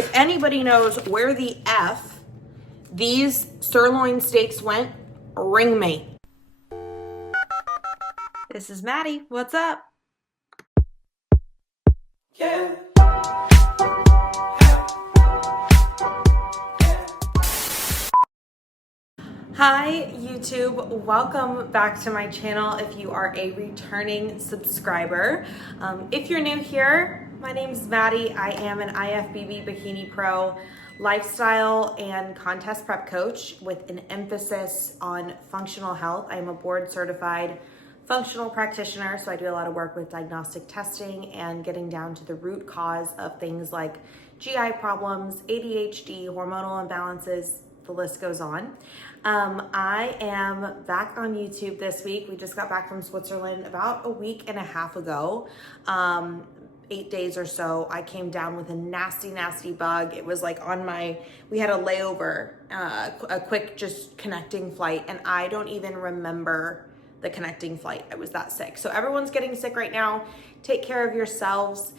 If anybody knows where the F these sirloin steaks went, ring me. This is Maddie. What's up? Yeah. Hi YouTube, welcome back to my channel if you are a returning subscriber. If you're new here, my name is Maddie. I am an IFBB Bikini Pro lifestyle and contest prep coach with an emphasis on functional health. I'm a board certified functional practitioner, so I do a lot of work with diagnostic testing and getting down to the root cause of things like GI problems, ADHD, hormonal imbalances, the list goes on. I am back on YouTube this week. We just got back from Switzerland about a week and a half ago. 8 days or so. I came down with a nasty bug. It was like we had a layover, a quick just connecting flight, and I don't even remember the connecting flight. I was that sick. So everyone's getting sick right now. Take care of yourselves.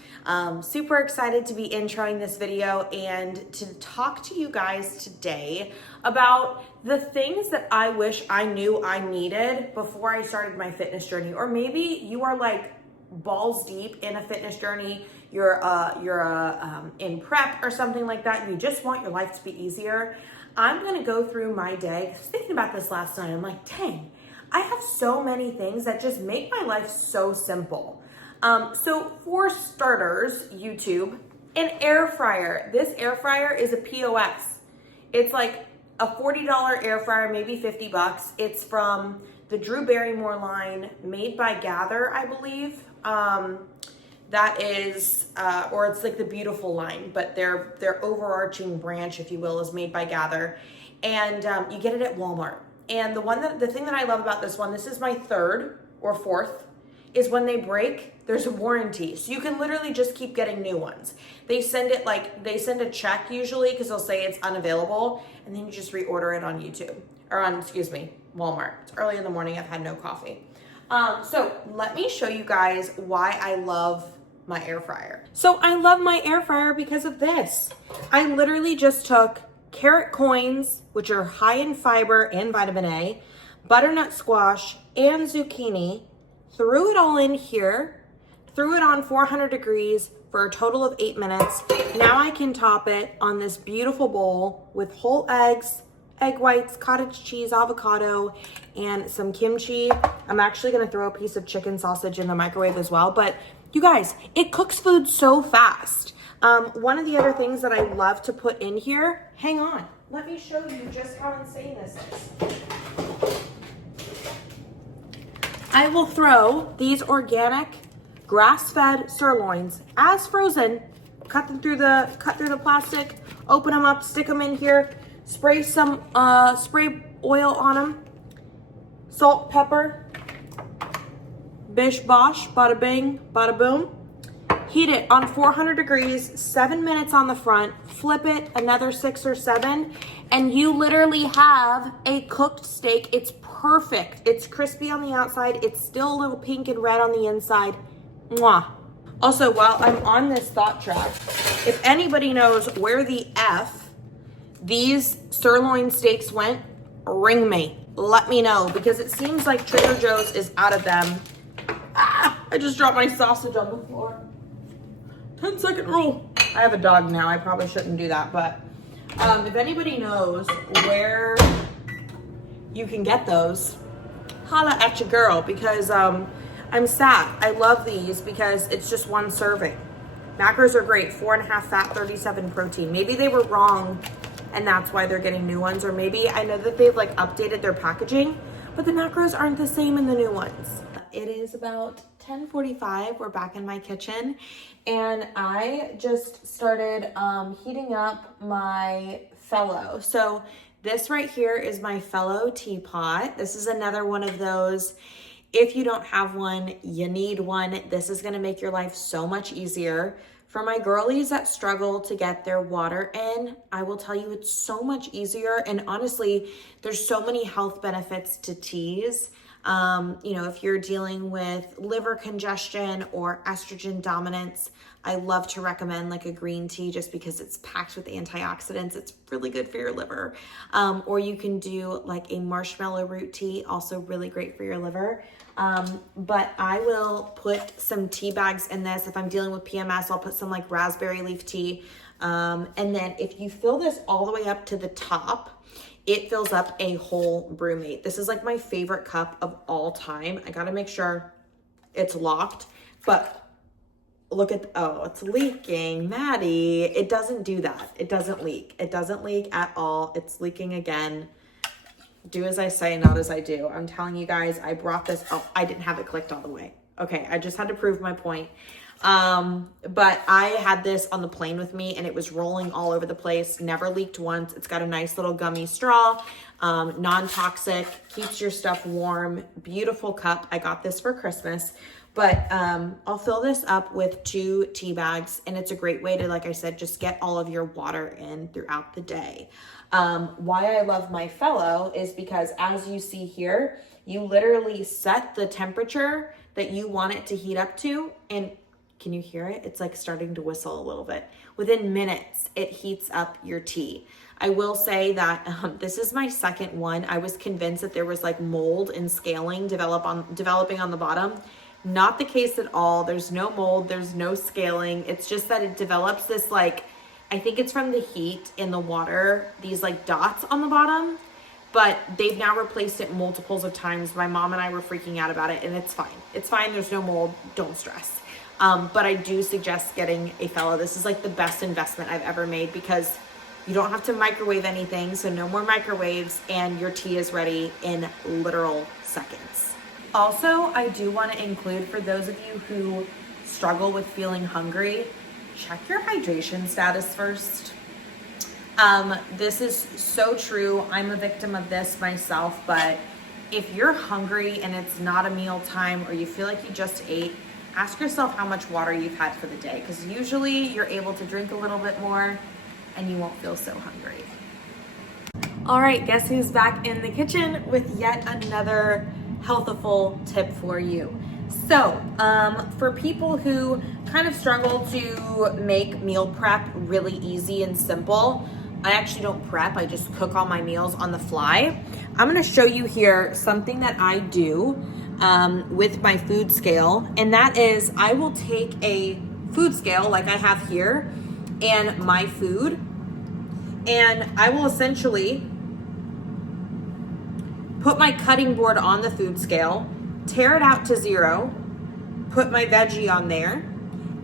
Super excited to be introing this video and to talk to you guys today about the things that I wish I knew I needed before I started my fitness journey. Or maybe you are like balls deep in a fitness journey. You're in prep or something like that. And you just want your life to be easier. I'm gonna go through my day. I was thinking about this last night. I'm like, dang, I have so many things that just make my life so simple. So for starters, YouTube, an air fryer. This air fryer is a POS. It's like a $40 air fryer, maybe 50 bucks. It's from the Drew Barrymore line, made by Gather, I believe. That is, or it's like the Beautiful line, but their overarching branch, if you will, is made by Gather. And you get it at Walmart. And the thing that I love about this one, this is my third or fourth, is when they break, there's a warranty. So you can literally just keep getting new ones. They send a check usually because they'll say it's unavailable, and then you just reorder it on YouTube, or on, Walmart. It's early in the morning, I've had no coffee. So let me show you guys why I love my air fryer. So I love my air fryer because of this. I literally just took carrot coins, which are high in fiber and vitamin A, butternut squash, and zucchini, threw it all in here, threw it on 400 degrees for a total of 8 minutes. Now I can top it on this beautiful bowl with whole eggs, egg whites, cottage cheese, avocado, and some kimchi. I'm actually gonna throw a piece of chicken sausage in the microwave as well, but you guys, it cooks food so fast. One of the other things that I love to put in here, hang on, let me show you just how insane this is. I will throw these organic grass-fed sirloins as frozen, cut through the plastic, open them up, stick them in here, spray some spray oil on them, salt, pepper, bish bosh, bada bing, bada boom. Heat it on 400 degrees, 7 minutes on the front, flip it another 6 or 7, and you literally have a cooked steak. It's perfect. It's crispy on the outside. It's still a little pink and red on the inside. Mwah. Also, while I'm on this thought track, if anybody knows where the F these sirloin steaks went, ring me. Let me know, because it seems like Trader Joe's is out of them. Ah, I just dropped my sausage on the floor. 10-second rule. I have a dog now. I probably shouldn't do that, but if anybody knows where you can get those, holla at your girl, because I'm sad. I love these because it's just one serving. Macros are great. 4.5 fat, 37 protein. Maybe they were wrong and that's why they're getting new ones, or maybe I know that they've like updated their packaging, but the macros aren't the same in the new ones. It is about 10:45. We're back in my kitchen, and I just started heating up my Fellow. So this right here is my Fellow teapot. This is another one of those, if you don't have one, you need one. This is gonna make your life so much easier. For my girlies that struggle to get their water in, I will tell you it's so much easier. And honestly, there's so many health benefits to teas. You know, if you're dealing with liver congestion or estrogen dominance, I love to recommend like a green tea just because it's packed with antioxidants. It's really good for your liver. Or you can do like a marshmallow root tea, also really great for your liver. But I will put some tea bags in this. If I'm dealing with PMS, I'll put some like raspberry leaf tea. And then if you fill this all the way up to the top, it fills up a whole brewmate. This is like my favorite cup of all time. I gotta make sure it's locked, but look at, oh, it's leaking, Maddie. It doesn't do that. It doesn't leak. It doesn't leak at all. It's leaking again. Do as I say, not as I do. I'm telling you guys, I brought this, oh, I didn't have it clicked all the way. Okay, I just had to prove my point. But I had this on the plane with me and it was rolling all over the place, never leaked once. It's got a nice little gummy straw, non-toxic, keeps your stuff warm, beautiful cup. I got this for Christmas, but I'll fill this up with 2 tea bags, and it's a great way to, like I said, just get all of your water in throughout the day. Why I love my Fellow is because, as you see here, you literally set the temperature that you want it to heat up to, and can you hear it? It's like starting to whistle a little bit. Within minutes, it heats up your tea. I will say that this is my second one. I was convinced that there was like mold and scaling developing on the bottom. Not the case at all. There's no mold, there's no scaling. It's just that it develops this like, I think it's from the heat in the water, these like dots on the bottom, but they've now replaced it multiples of times. My mom and I were freaking out about it, and it's fine. It's fine, there's no mold, don't stress. But I do suggest getting a Fellow. This is like the best investment I've ever made because you don't have to microwave anything, so no more microwaves, and your tea is ready in literal seconds. Also, I do want to include, for those of you who struggle with feeling hungry, check your hydration status first. This is so true. I'm a victim of this myself, but if you're hungry and it's not a meal time or you feel like you just ate, ask yourself how much water you've had for the day, because usually you're able to drink a little bit more and you won't feel so hungry. All right, guess who's back in the kitchen with yet another healthful tip for you. So, for people who kind of struggle to make meal prep really easy and simple, I actually don't prep, I just cook all my meals on the fly. I'm gonna show you here something that I do with my food scale, and that is I will take a food scale like I have here and my food, and I will essentially put my cutting board on the food scale, tear it out to 0, put my veggie on there,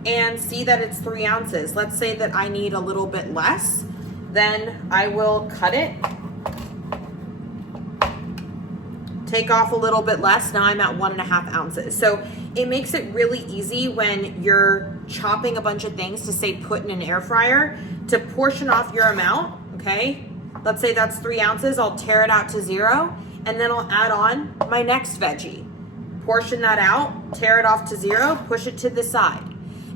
and see that it's 3 ounces. Let's say that I need a little bit less, then I will cut it, take off a little bit less. Now I'm at 1.5 ounces. So it makes it really easy when you're chopping a bunch of things to say put in an air fryer to portion off your amount, okay? Let's say that's 3 ounces, I'll tear it out to 0, and then I'll add on my next veggie. Portion that out, tear it off to 0, push it to the side.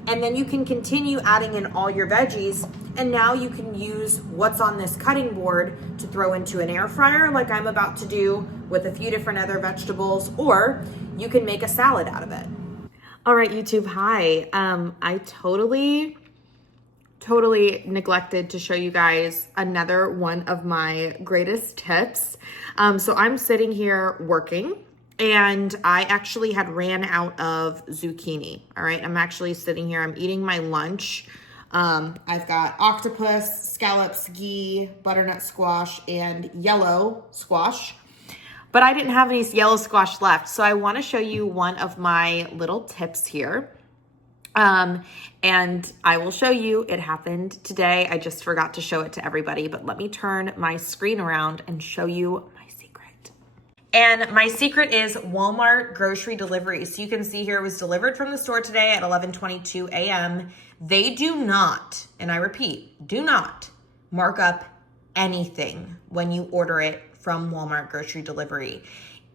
And then you can continue adding in all your veggies, and now you can use what's on this cutting board to throw into an air fryer like I'm about to do with a few different other vegetables, or you can make a salad out of it. All right, YouTube, hi. I totally neglected to show you guys another one of my greatest tips. So I'm sitting here working, and I actually had ran out of zucchini. All right, I'm actually sitting here, I'm eating my lunch. I've got octopus, scallops, ghee, butternut squash, and yellow squash. But I didn't have any yellow squash left, so I want to show you one of my little tips here. And I will show you, it happened today. I just forgot to show it to everybody, but let me turn my screen around and show you my secret. And my secret is Walmart grocery delivery. So you can see here it was delivered from the store today at 11:22 a.m. They do not, and I repeat, do not mark up anything when you order it from Walmart grocery delivery.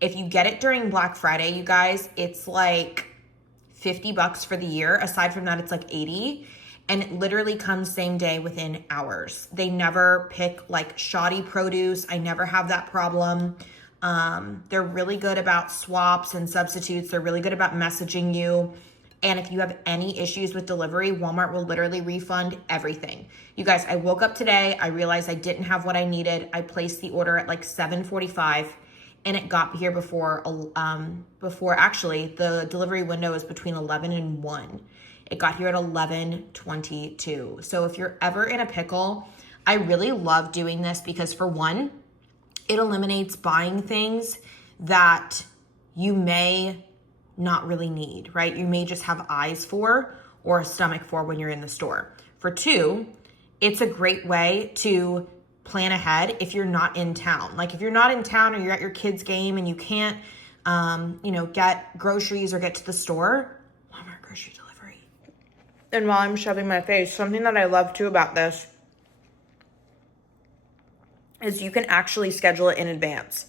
If you get it during Black Friday, you guys, it's like $50 for the year. Aside from that, it's like 80, and it literally comes same day within hours. They never pick like shoddy produce. I never have that problem. They're really good about swaps and substitutes. They're really good about messaging you. And if you have any issues with delivery, Walmart will literally refund everything. You guys, I woke up today. I realized I didn't have what I needed. I placed the order at like 7:45 and it got here before actually the delivery window is between 11 and 1. It got here at 11:22. So if you're ever in a pickle, I really love doing this because for one, it eliminates buying things that you may not really need, right? You may just have eyes for or a stomach for when you're in the store. For two, it's a great way to plan ahead if you're not in town. Like if you're not in town or you're at your kid's game and you can't, get groceries or get to the store, Walmart grocery delivery. And while I'm shoving my face, something that I love too about this is you can actually schedule it in advance.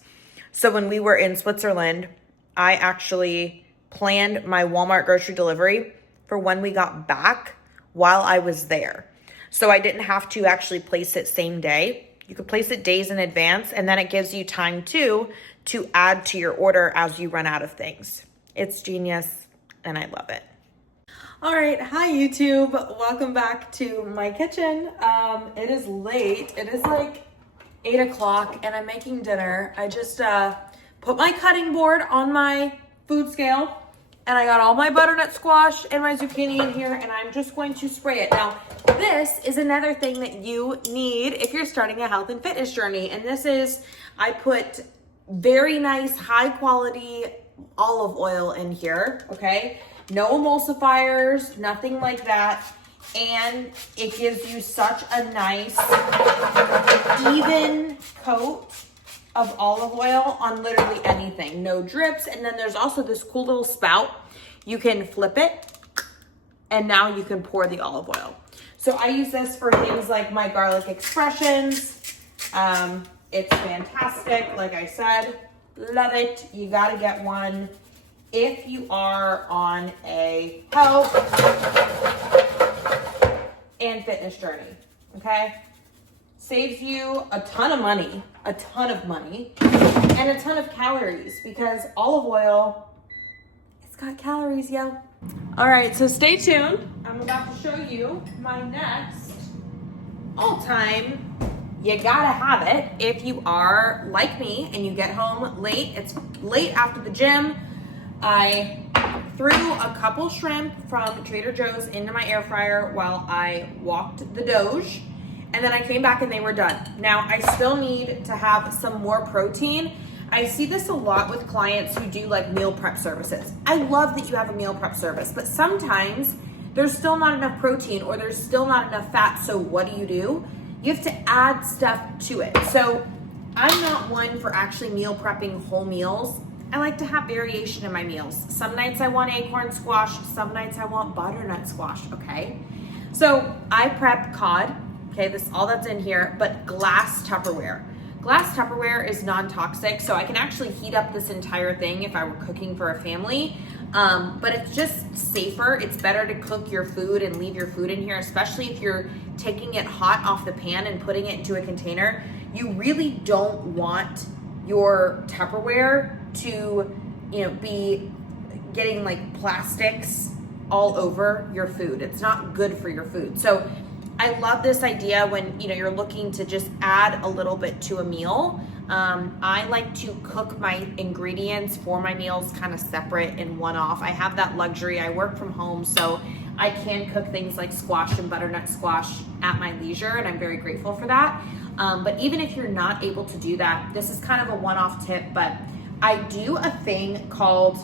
So when we were in Switzerland, I actually planned my Walmart grocery delivery for when we got back while I was there. So I didn't have to actually place it same day. You could place it days in advance, and then it gives you time too to add to your order as you run out of things. It's genius, and I love it. All right, hi YouTube. Welcome back to my kitchen. It is late. It is like 8 o'clock and I'm making dinner. I just put my cutting board on my food scale and I got all my butternut squash and my zucchini in here and I'm just going to spray it. Now, this is another thing that you need if you're starting a health and fitness journey. And this is, I put very nice, high quality olive oil in here, okay? No emulsifiers, nothing like that. And it gives you such a nice, even coat of olive oil on literally anything. No drips. And then there's also this cool little spout. You can flip it and now you can pour the olive oil. So I use this for things like my garlic expressions. It's fantastic. Like I said, love it. You got to get one if you are on a health and fitness journey, okay? Saves you a ton of money, and a ton of calories because olive oil, it's got calories, yo. All right, so stay tuned. I'm about to show you my next all-time, you gotta have it if you are like me and you get home late. It's late after the gym. I threw a couple shrimp from Trader Joe's into my air fryer while I walked the Doge, and then I came back and they were done. Now, I still need to have some more protein. I see this a lot with clients who do like meal prep services. I love that you have a meal prep service, but sometimes there's still not enough protein or there's still not enough fat, so what do? You have to add stuff to it. So I'm not one for actually meal prepping whole meals. I like to have variation in my meals. Some nights I want acorn squash, some nights I want butternut squash, okay? So I prep cod, okay, this all that's in here, but glass Tupperware. Glass Tupperware is non-toxic, so I can actually heat up this entire thing if I were cooking for a family, but it's just safer. It's better to cook your food and leave your food in here, especially if you're taking it hot off the pan and putting it into a container. You really don't want your Tupperware to, be getting like plastics all over your food. It's not good for your food. So I love this idea when, you're looking to just add a little bit to a meal. I like to cook my ingredients for my meals kind of separate and one-off. I have that luxury. I work from home, so I can cook things like squash and butternut squash at my leisure, and I'm very grateful for that. But even if you're not able to do that, this is kind of a one-off tip, but I do a thing called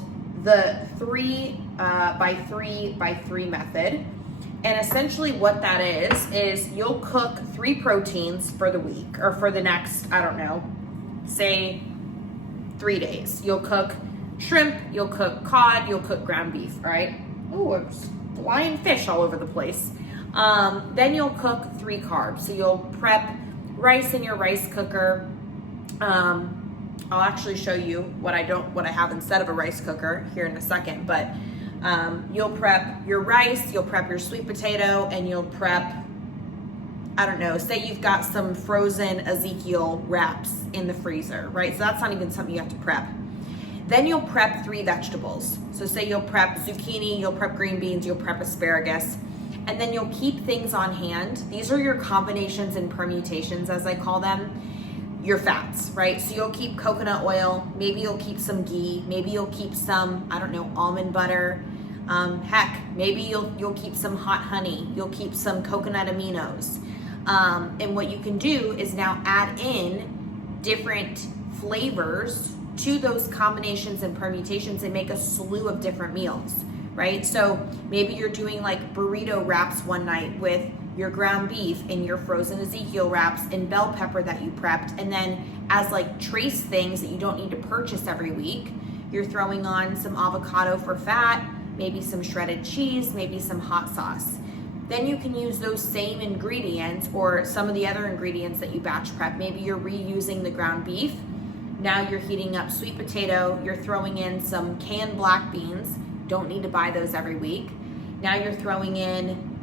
the 3 by 3 by 3 method. And essentially what that is you'll cook 3 proteins for the week or for the next, say 3 days. You'll cook shrimp, you'll cook cod, you'll cook ground beef, all right? Ooh, it's flying fish all over the place. Then you'll cook 3 carbs. So you'll prep rice in your rice cooker. I'll actually show you what I have instead of a rice cooker here in a second, but you'll prep your rice, you'll prep your sweet potato, and you'll prep I don't know, say you've got some frozen Ezekiel wraps in the freezer, right? So that's not even something you have to prep. Then you'll prep 3 vegetables. So say you'll prep zucchini, you'll prep green beans, you'll prep asparagus, and then you'll keep things on hand. These are your combinations and permutations, as I call them, your fats, right? So you'll keep coconut oil, maybe you'll keep some ghee, maybe you'll keep some, I don't know, almond butter. Heck, maybe you'll keep some hot honey, you'll keep some coconut aminos. And what you can do is now add in different flavors to those combinations and permutations and make a slew of different meals, right? So maybe you're doing like burrito wraps one night with your ground beef and your frozen Ezekiel wraps and bell pepper that you prepped. And then as like trace things that you don't need to purchase every week, you're throwing on some avocado for fat, maybe some shredded cheese, maybe some hot sauce. Then you can use those same ingredients or some of the other ingredients that you batch prep. Maybe you're reusing the ground beef. Now you're heating up sweet potato, you're throwing in some canned black beans, don't need to buy those every week. Now you're throwing in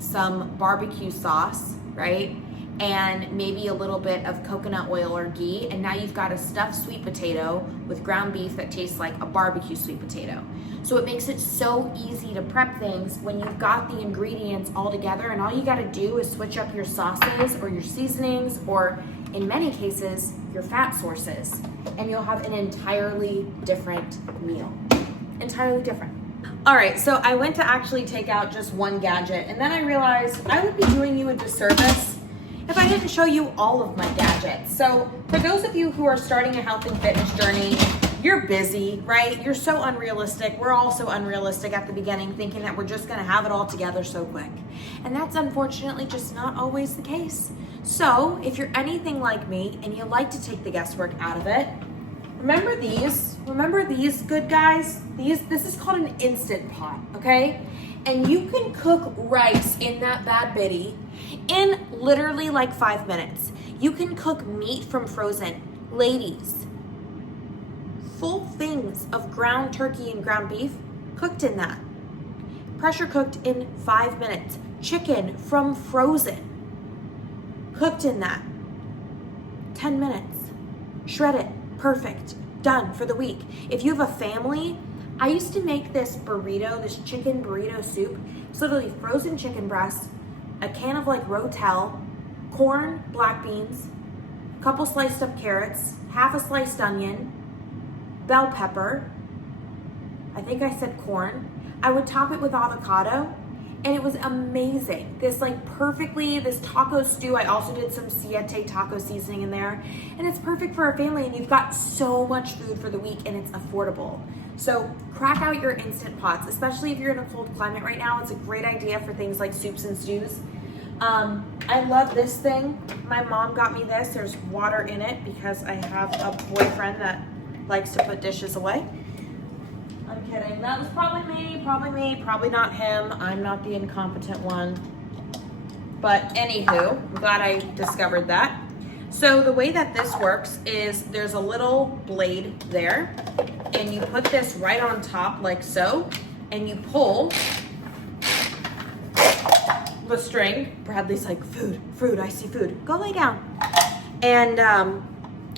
some barbecue sauce, right? And maybe a little bit of coconut oil or ghee, and now you've got a stuffed sweet potato with ground beef that tastes like a barbecue sweet potato. So it makes it so easy to prep things when you've got the ingredients all together, and all you gotta do is switch up your sauces or your seasonings, or in many cases, your fat sources, and you'll have an entirely different meal. Entirely different. All right, so I went to actually take out just one gadget, and then I realized I would be doing you a disservice if I didn't show you all of my gadgets. So for those of you who are starting a health and fitness journey, you're busy, right? You're so unrealistic. We're all so unrealistic at the beginning, thinking that we're just gonna have it all together so quick. And that's unfortunately just not always the case. So if you're anything like me and you like to take the guesswork out of it, remember these good guys? This is called an Instant Pot, okay? And you can cook rice in that bad bitty in literally like 5 minutes. You can cook meat from frozen. Ladies, full things of ground turkey and ground beef cooked in that. Pressure cooked in 5 minutes. Chicken from frozen, cooked in that. 10 minutes. Shred it. Perfect. Done for the week. If you have a family, I used to make this burrito, this chicken burrito soup. It's literally frozen chicken breasts, a can of like Rotel, corn, black beans, a couple sliced up carrots, half a sliced onion, bell pepper, I think I said corn. I would top it with avocado, and it was amazing. This taco stew, I also did some siete taco seasoning in there, and it's perfect for a family, and you've got so much food for the week, and it's affordable. So crack out your Instant Pots, especially if you're in a cold climate right now. It's a great idea for things like soups and stews. I love this thing. My mom got me this. There's water in it because I have a boyfriend that likes to put dishes away. I'm kidding. That was probably me, probably not him. I'm not the incompetent one. But anywho, I'm glad I discovered that. So the way that this works is there's a little blade there, and you put this right on top like so, and you pull the string. Bradley's like, food, I see food. Go lay down. And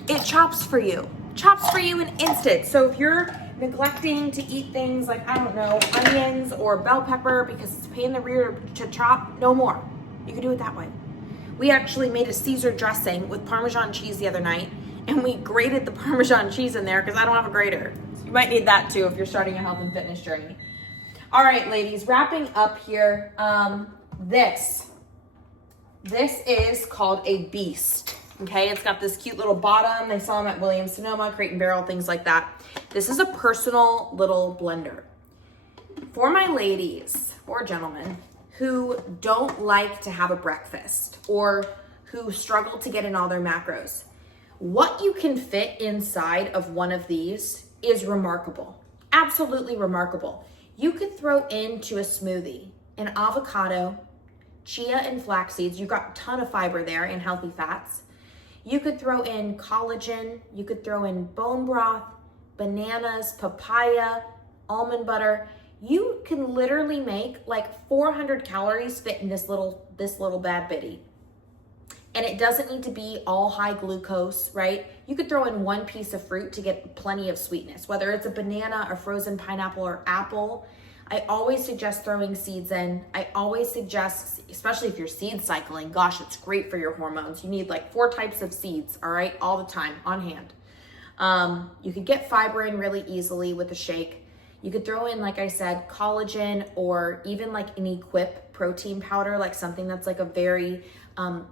it chops for you. Chops for you in instant. So if you're neglecting to eat things like, I don't know, onions or bell pepper because it's a pain in the rear to chop, no more. You can do it that way. We actually made a Caesar dressing with Parmesan cheese the other night, and we grated the Parmesan cheese in there because I don't have a grater. So you might need that too if you're starting a health and fitness journey. All right, ladies, wrapping up here. This is called a Beast. Okay, it's got this cute little bottom. They sell them at Williams-Sonoma, Crate and Barrel, things like that. This is a personal little blender. For my ladies or gentlemen who don't like to have a breakfast or who struggle to get in all their macros, what you can fit inside of one of these is remarkable. Absolutely remarkable. You could throw into a smoothie an avocado, chia and flax seeds. You've got a ton of fiber there and healthy fats. You could throw in collagen, you could throw in bone broth, bananas, papaya, almond butter. You can literally make like 400 calories fit in this little bad bitty. And it doesn't need to be all high glucose, right? You could throw in one piece of fruit to get plenty of sweetness, whether it's a banana, a frozen pineapple, or apple. I always suggest throwing seeds in. I always suggest, especially if you're seed cycling, gosh, it's great for your hormones. You need like 4 types of seeds, all right, all the time on hand. You could get fiber in really easily with a shake. You could throw in, like I said, collagen, or even like an Equip protein powder, like something that's like a very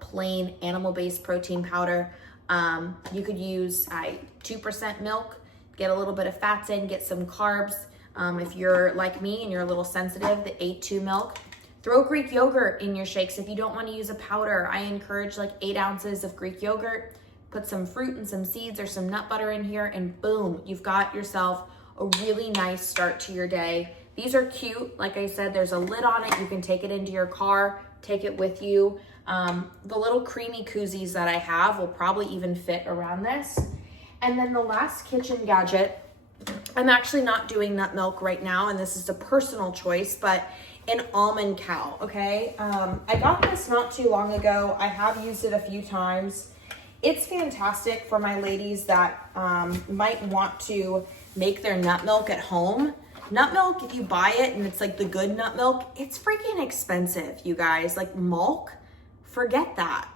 plain animal-based protein powder. You could use 2% milk, get a little bit of fats in, get some carbs. If you're like me and you're a little sensitive, the A2 milk. Throw Greek yogurt in your shakes. If you don't want to use a powder, I encourage like 8 ounces of Greek yogurt. Put some fruit and some seeds or some nut butter in here, and boom, you've got yourself a really nice start to your day. These are cute. Like I said, there's a lid on it. You can take it into your car, take it with you. The little creamy koozies that I have will probably even fit around this. And then the last kitchen gadget, I'm actually not doing nut milk right now, and this is a personal choice, but an almond cow, okay? I got this not too long ago. I have used it a few times. It's fantastic for my ladies that might want to make their nut milk at home. Nut milk, if you buy it and it's like the good nut milk, it's freaking expensive, you guys. Like milk, forget that.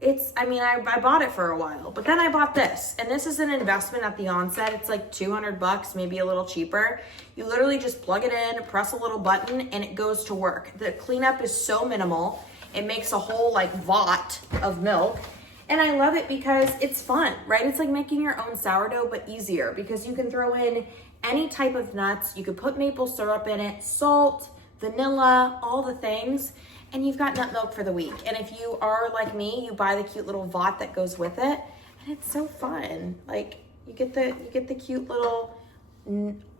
I bought it for a while, but then I bought this, and this is an investment at the onset. It's like $200, maybe a little cheaper. You literally just plug it in, press a little button, and it goes to work. The cleanup is so minimal. It makes a whole like vat of milk, and I love it because it's fun, right? It's like making your own sourdough, but easier, because you can throw in any type of nuts. You could put maple syrup in it, salt, vanilla, all the things, and you've got nut milk for the week. And if you are like me, you buy the cute little vat that goes with it, and it's so fun. Like you get the cute little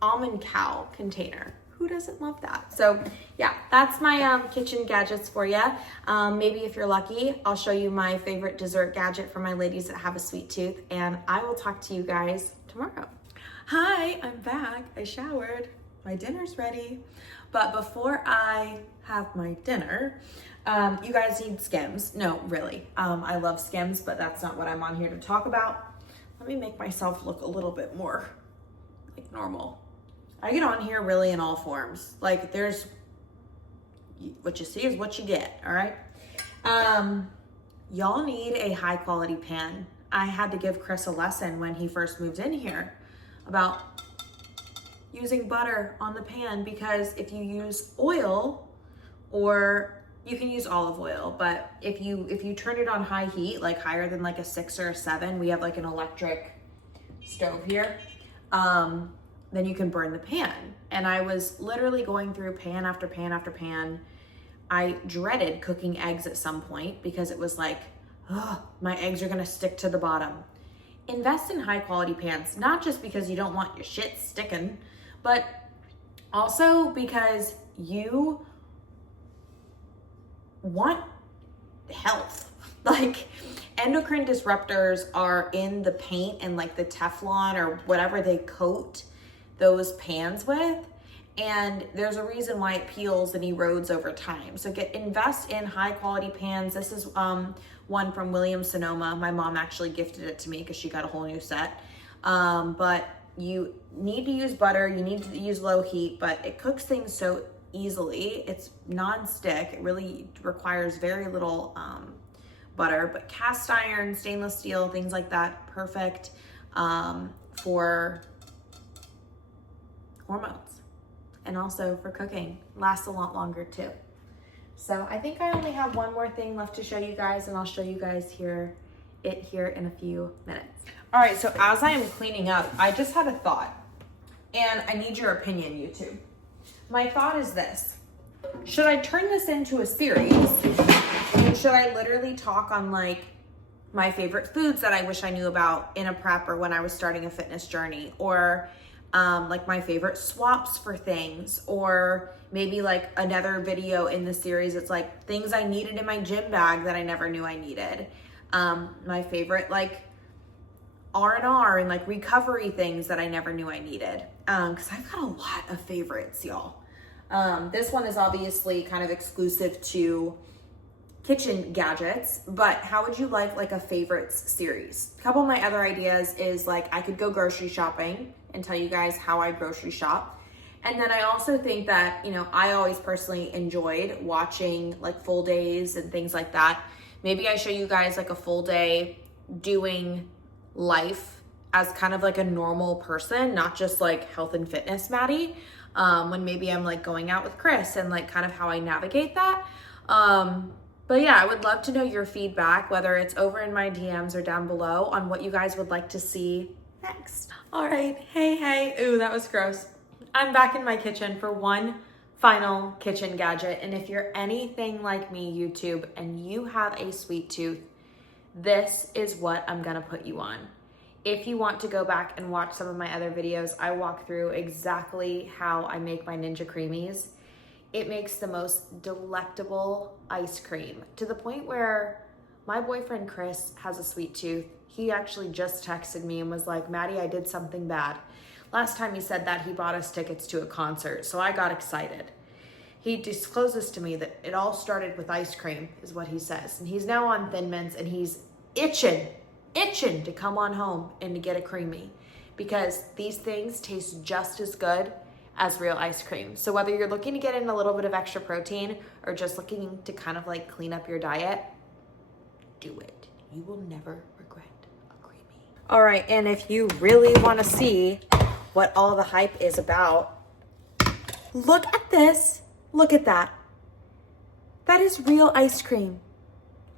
almond cow container. Who doesn't love that? So yeah, that's my kitchen gadgets for you. Maybe if you're lucky, I'll show you my favorite dessert gadget for my ladies that have a sweet tooth, and I will talk to you guys tomorrow. Hi, I'm back. I showered. My dinner's ready. But before I have my dinner, you guys need Skims. No, really. I love Skims, but that's not what I'm on here to talk about. Let me make myself look a little bit more like normal. I get on here really in all forms. Like there's, what you see is what you get, all right? Y'all need a high quality pan. I had to give Chris a lesson when he first moved in here about using butter on the pan, because if you use oil, or you can use olive oil, but if you turn it on high heat, like higher than like a 6 or a 7, we have like an electric stove here, then you can burn the pan. And I was literally going through pan after pan after pan. I dreaded cooking eggs at some point because it was like, oh, my eggs are gonna stick to the bottom. Invest in high quality pans, not just because you don't want your shit sticking, but also because you want health. Like endocrine disruptors are in the paint and like the Teflon or whatever they coat those pans with, and there's a reason why it peels and erodes over time. So invest in high quality pans. This is one from Williams Sonoma. My mom actually gifted it to me because she got a whole new set. But you need to use butter, you need to use low heat, but it cooks things so easily. It's non-stick. It really requires very little butter, but cast iron, stainless steel, things like that, perfect for hormones and also for cooking. Lasts a lot longer too. So I think I only have one more thing left to show you guys, and I'll show you guys here in a few minutes. All right, so as I am cleaning up, I just had a thought, and I need your opinion, YouTube. My thought is this: should I turn this into a series, and should I literally talk on like my favorite foods that I wish I knew about in a prep or when I was starting a fitness journey, or like my favorite swaps for things, or maybe like another video in the series, it's like things I needed in my gym bag that I never knew I needed. My favorite like R&R and like recovery things that I never knew I needed. Cause I've got a lot of favorites, y'all. This one is obviously kind of exclusive to kitchen gadgets, but how would you like a favorites series? A couple of my other ideas is like I could go grocery shopping and tell you guys how I grocery shop. And then I also think that, you know, I always personally enjoyed watching like full days and things like that. Maybe I show you guys like a full day doing life as kind of like a normal person, not just like health and fitness Maddie. When maybe I'm like going out with Chris and like kind of how I navigate that. But yeah, I would love to know your feedback, whether it's over in my DMs or down below, on what you guys would like to see next. All right, hey, ooh, that was gross. I'm back in my kitchen for one final kitchen gadget. And if you're anything like me, YouTube, and you have a sweet tooth, this is what I'm gonna put you on. If you want to go back and watch some of my other videos, I walk through exactly how I make my Ninja Creamies. It makes the most delectable ice cream, to the point where my boyfriend Chris has a sweet tooth. He actually just texted me and was like, Maddie, I did something bad. Last time he said that, he bought us tickets to a concert, so I got excited. He discloses to me that it all started with ice cream, is what he says. And he's now on Thin Mints, and he's itching to come on home and to get a creamy, because these things taste just as good as real ice cream. So whether you're looking to get in a little bit of extra protein or just looking to kind of like clean up your diet, do it. You will never regret a creamy. All right, and if you really want to see what all the hype is about, look at this. Look at that. That is real ice cream.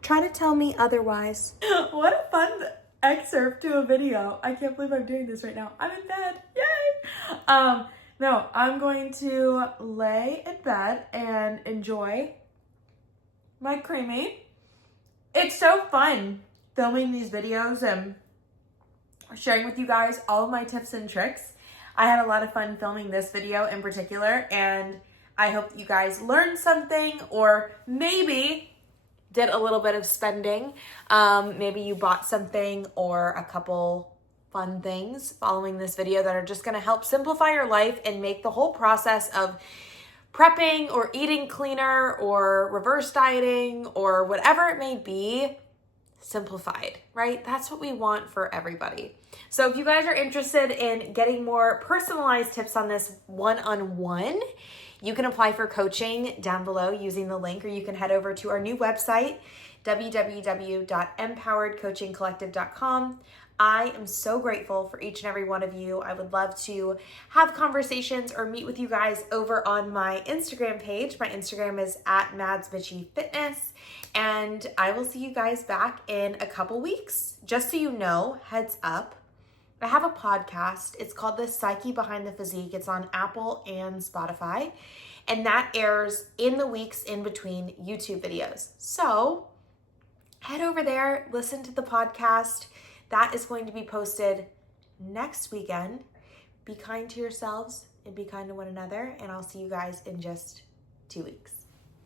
Try to tell me otherwise. What a fun excerpt to a video. I can't believe I'm doing this right now. I'm in bed. Yay! No, I'm going to lay in bed and enjoy my creamy. It's so fun filming these videos and sharing with you guys all of my tips and tricks. I had a lot of fun filming this video in particular, and I hope you guys learned something, or maybe did a little bit of spending. Maybe you bought something or a couple fun things following this video that are just gonna help simplify your life and make the whole process of prepping or eating cleaner or reverse dieting or whatever it may be simplified, right? That's what we want for everybody. So if you guys are interested in getting more personalized tips on this one-on-one, you can apply for coaching down below using the link, or you can head over to our new website, www.empoweredcoachingcollective.com. I am so grateful for each and every one of you. I would love to have conversations or meet with you guys over on my Instagram page. My Instagram is @madsbitchyfitness, and I will see you guys back in a couple weeks. Just so you know, heads up, I have a podcast. It's called The Psyche Behind the Physique. It's on Apple and Spotify, and that airs in the weeks in between YouTube videos. So head over there, listen to the podcast. That is going to be posted next weekend. Be kind to yourselves and be kind to one another, and I'll see you guys in just 2 weeks.